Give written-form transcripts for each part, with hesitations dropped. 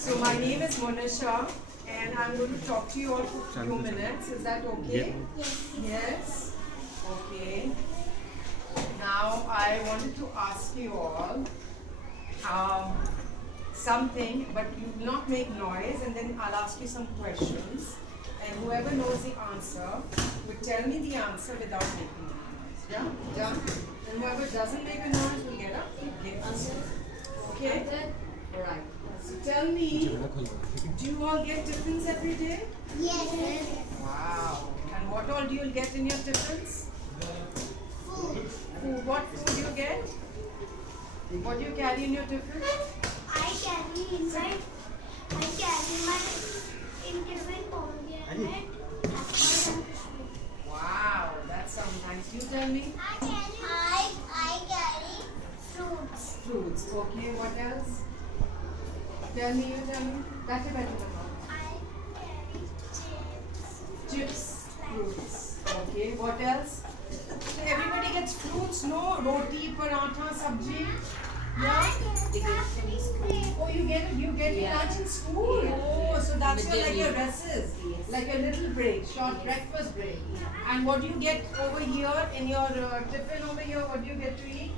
So my name is Monisha and I'm going to talk to you all for a few minutes. Is that okay? Yes. Okay. Now I wanted to ask you all something, but you will not make noise, and then I'll ask you some questions. And whoever knows the answer will tell me the answer without making noise. Yeah? Done? And whoever doesn't make a noise will get up. Okay? Alright. So tell me, do you all get tiffins every day? Yes. Wow. And what all do you get in your tiffins? Food. Food. What food do you get? What do you carry in your tiffin? I carry my tiffin pomegranate, apple and Wow, that sounds nice. You tell me. I carry fruits. Fruits. Okay, what else? Tell me, you tell me. Better. I carry chips. Chips. Fruits. Okay, what else? So everybody gets fruits, no? Roti, paratha, sabji. Yeah? Oh, you get your lunch in school. Oh, so that's like your recess, like a little break, short breakfast break. And what do you get over here in your tiffin over here? What do you get to eat?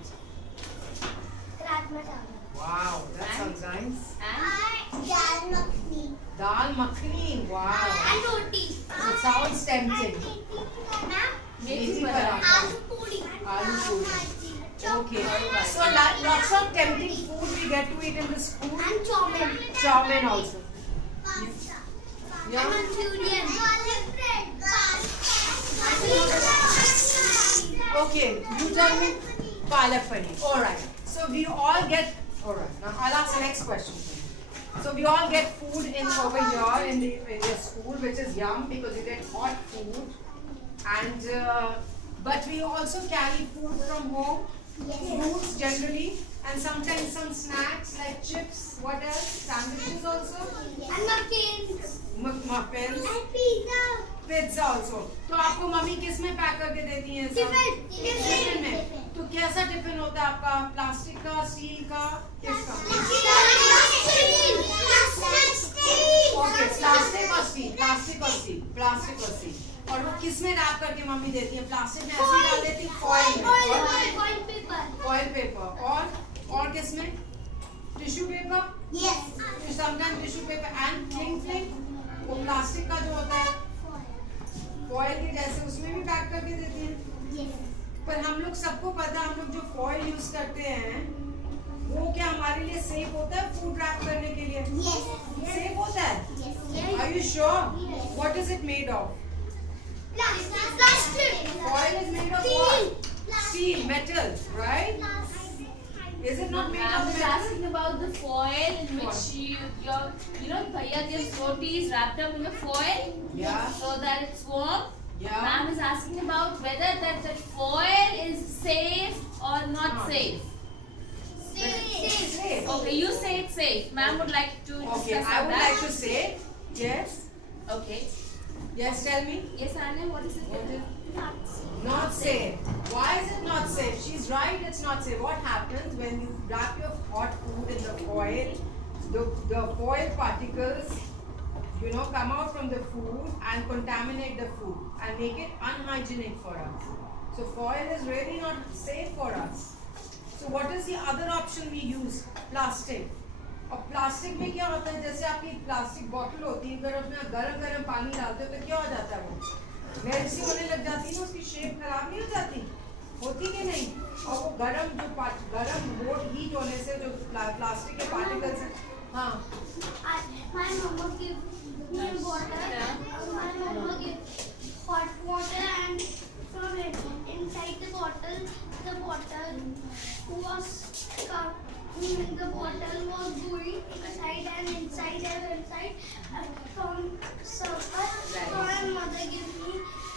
Rajma chawal. Wow, that sounds nice. Dal makhani. Dal makhani. Wow, And roti. it sounds tempting. Methi paratha. Aloo puri. Aloo puri. Okay, so lots of tempting food we get to eat in the school. And chow mein. Chow mein also. Pasta. Yeah. Manchurian. Okay, you tell me palak paneer. Alright. So we all get. Alright. Now I'll ask the next question. So we all get food in over here in the school, which is yum because you get hot food, and but we also carry food from home, fruits generally, and sometimes some snacks like chips. What else? Sandwiches also. And muffins. Muffins. And pizza. Pizza also. तो आपको mummy किस में pack करके देती हैं? Tiffin में. तो कैसा टिफिन होता है आपका? प्लास्टिक का, स्टील का, किसका? ओके, प्लास्टिक और स्टील. और वो किस में रैप करके मम्मी देती है? प्लास्टिक में ऐसे डाल देती है, फॉइल में. Foil paper. और किस में? Tissue paper. Sometime tissue paper and fling. वो प्लास्टिक का जो होता है फॉइल के जैसे, उसमें भी पैक करके देती हैं. पर हम लोग सबको पता है, हम लोग जो फॉइल यूज करते हैं वो क्या हमारे लिए सेफ होता है फूड रैप करने के लिए? सेफ होता है? Are you sure? What is it made of? Foil is made of what? Steel, metal, right? Is it not made I of was metal? asking about the foil in which Bhaiya gives rotis wrapped up in a foil Yeah. so that it's warm. Yeah. Ma'am is asking about whether that foil is safe or not safe. Safe. Okay, you say it's safe. Ma'am would like to discuss Okay, I on would that. like to say yes. Okay. Yes, tell me. Yes, Anna, what is it? Not safe. Why is it not safe? She's right, it's not safe. What happens when you wrap your hot food in the foil? The foil particles, come out from the food and contaminate the food and make it unhygienic for us. So foil is really not safe for us. So what is the other option we use? Plastic. और plastic में क्या होता है, जैसे आपकी plastic bottle होती है, अगर उसमें गरम पानी डालते हो तो क्या हो जाता है? वो मेल्ट सी होने लग जाती है ना, उसकी शेप खराब नहीं हो जाती? होती कि नहीं? और वो गरम बोट हीट होने से जो प्लास्टिक के पार्टिकल्स हैं. हाँ. My mama gave me water. My mama gave hot water, and from it inside the bottle was the bottle was going inside and inside and inside from circle. So my mother gave me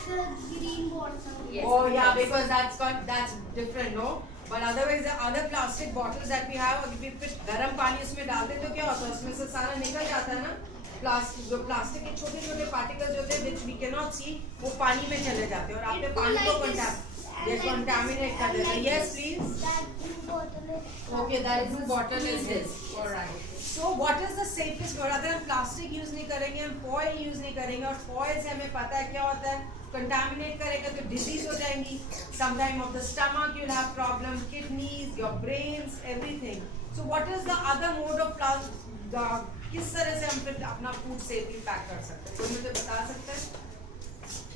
the green bottle. Yes. Oh yeah, because that's different, no? But otherwise the other plastic bottles that we have, अगर we गरम पानी उसमें डालते तो क्या होता है? उसमें से सारा निकल जाता है ना? जो प्लास्टिक के छोटे पार्टिकल्स होते हैं which we cannot see, वो पानी में चले जाते हैं और आपने पानी को contaminate कर देते हैं. Yes, please. That blue bottle Okay, that is the bottle is this. Alright. So what is the safest word? अगर हम प्लास्टिक यूज नहीं करेंगे, हम फॉयल यूज नहीं करेंगे, और फॉयल से हमें पता है क्या होता है, कंटामिनेट करेगा तो डिजीज हो जाएंगी. Sometime of the stomach you'll have problem, kidneys, your brains, everything. So what is the other mode of किस तरह से हम फिर अपना फूड सेफली पैक कर सकते हैं? कोई मुझे बता सकता है?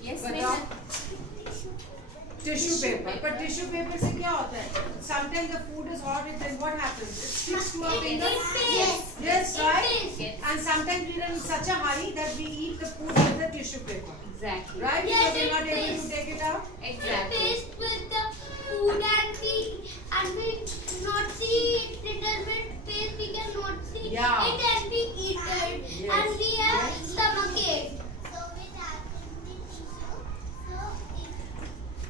Yes, बताओ. ma'am. Tissue paper. पर टिश्यू पेपर से क्या होता है? Sometimes the food is hot and then what happens? It sticks to our finger. Yes, right? Yes. And sometimes we are in such a hurry that we eat the food with the tissue paper. Exactly. Right? Yes, Because we are not it able is. to take it out. Exactly. Paste with the food and we not see it little bit paste we cannot see Yeah. it and we eat it Yes. and we have stomach ache. So it happens the tissue. So if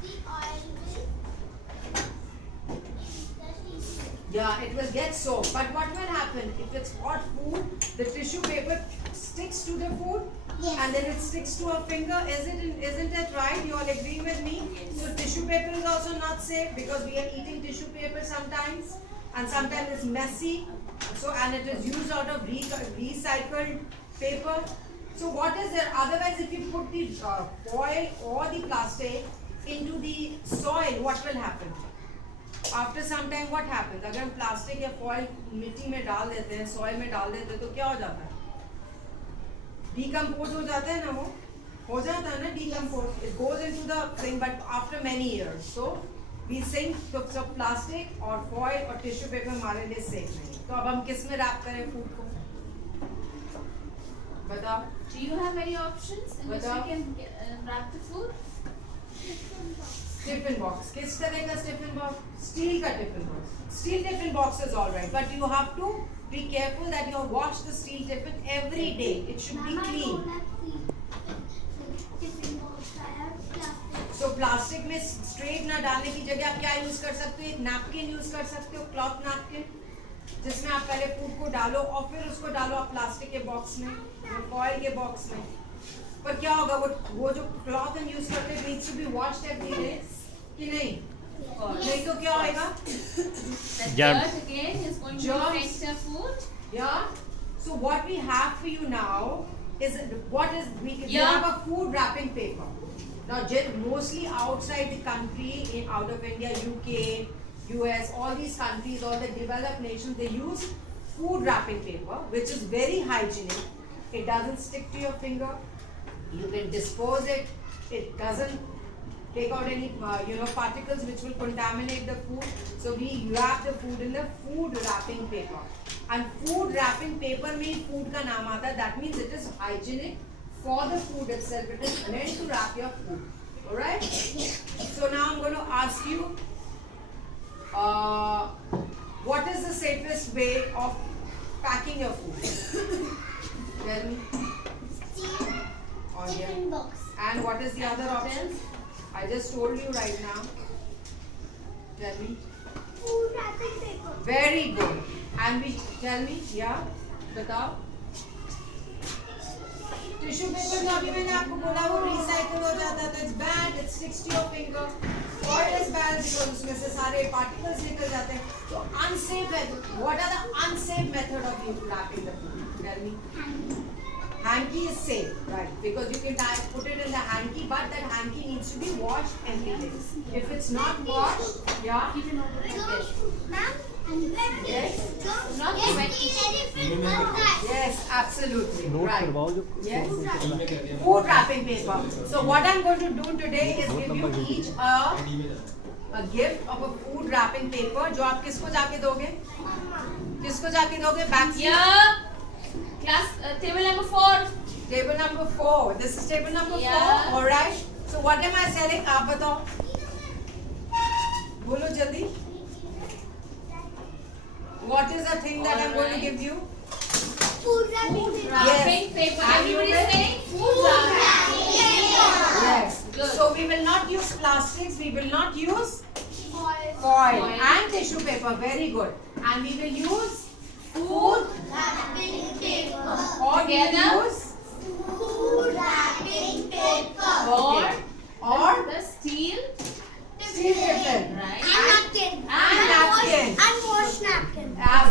the oil will the tissue. Yeah, it will get soaked. But what will happen? If it's hot food, the tissue paper sticks to the food. Yes. And then it sticks to our finger. Isn't it right? You all agree with me? So tissue paper is also not safe because we are eating tissue paper sometimes, and sometimes it's messy. So and it is used out of recycled paper. So what is there? Otherwise, if you put the foil or the plastic into the soil, what will happen? After some time, what happens? अगर हम plastic या foil मिट्टी में डाल देते हैं, soil में डाल देते हैं, तो क्या हो जाता है? Decompose हो जाता है ना वो? हो जाता है ना decompose. It goes into the thing, but after many years. So we think so plastic or foil or tissue paper हमारे लिए safe नहीं. तो अब हम किस में wrap करें food को? बताओ. Do you have any options in which बताओ. we can wrap the food? Tiffin box. किस तरह का tiffin box? Steel का tiffin box. Steel tiffin box is all right, but you have to be careful that you wash the steel tiffin every day. It should be Mama, I clean. don't have tiffin box. I have plastic. So plastic में straight ना डालने की जगह आप क्या use कर सकते हो? एक napkin use कर सकते हो, cloth napkin, जिसमें आप पहले food को डालो और फिर उसको डालो आप plastic के box में, या foil के box में. पर क्या होगा वो जो cloth हम use करते हैं needs to be washed every day कि नहीं? नहीं तो क्या होएगा? The Germs. dirt again is going to Germs. affect the food. Yeah. So what we have for you now is we Yeah. have a food wrapping paper. Now mostly outside the country, out of India, UK, US, all these countries, all the developed nations, they use food wrapping paper, which is very hygienic. It doesn't stick to your finger. You can dispose it. It doesn't take out any particles which will contaminate the food. So we wrap the food in the food wrapping paper. And food wrapping paper means food का नाम आता है. That means it is hygienic for the food itself. It is meant to wrap your food. Alright? So now I'm going to ask you, what is the safest way of packing your food? Tell me. Steel Or yeah. tiffin box. And what is the other option? I just told you right now. Tell me. Food wrapping paper. Very good. And tell me, yeah, बताओ. Tissue paper का अभी मैंने आपको बोला वो recycle हो जाता है तो it's bad, it sticks to your finger. Foil is bad because उसमें से सारे particles निकल जाते हैं. तो unsafe है. What are the unsafe method of you wrapping the food? Tell me. Hanky is safe, right? Because you can put it in the hanky, but that hanky needs to be washed every day. If it's not washed, yeah. Ma'am, Yes. Not yes, wet. tiffin box. Yes, absolutely. Note Right. करवाओ जो Yes. Food wrapping paper. So what I'm going to do today is give you each a gift of a food wrapping paper. जो आप किसको जाके दोगे? किसको जाके दोगे? Back seat. Yeah. Class table number 4. Table number 4. This is table number 4. Yeah. All right. So what am I selling? आप बताओ. बोलो जल्दी. What is the thing that I'm going to give you? Food wrapping paper. Wrapping paper. And Everybody you will- saying food wrapping paper. Yes. Good. So we will not use plastics. We will not use Foil. foil Foil. and tissue paper. Very good. And we will use food Wrapping paper. or we will Together? use Food wrapping paper. Or or the steel. steel tiffin. Right. napkin. And napkin. And wash napkin. As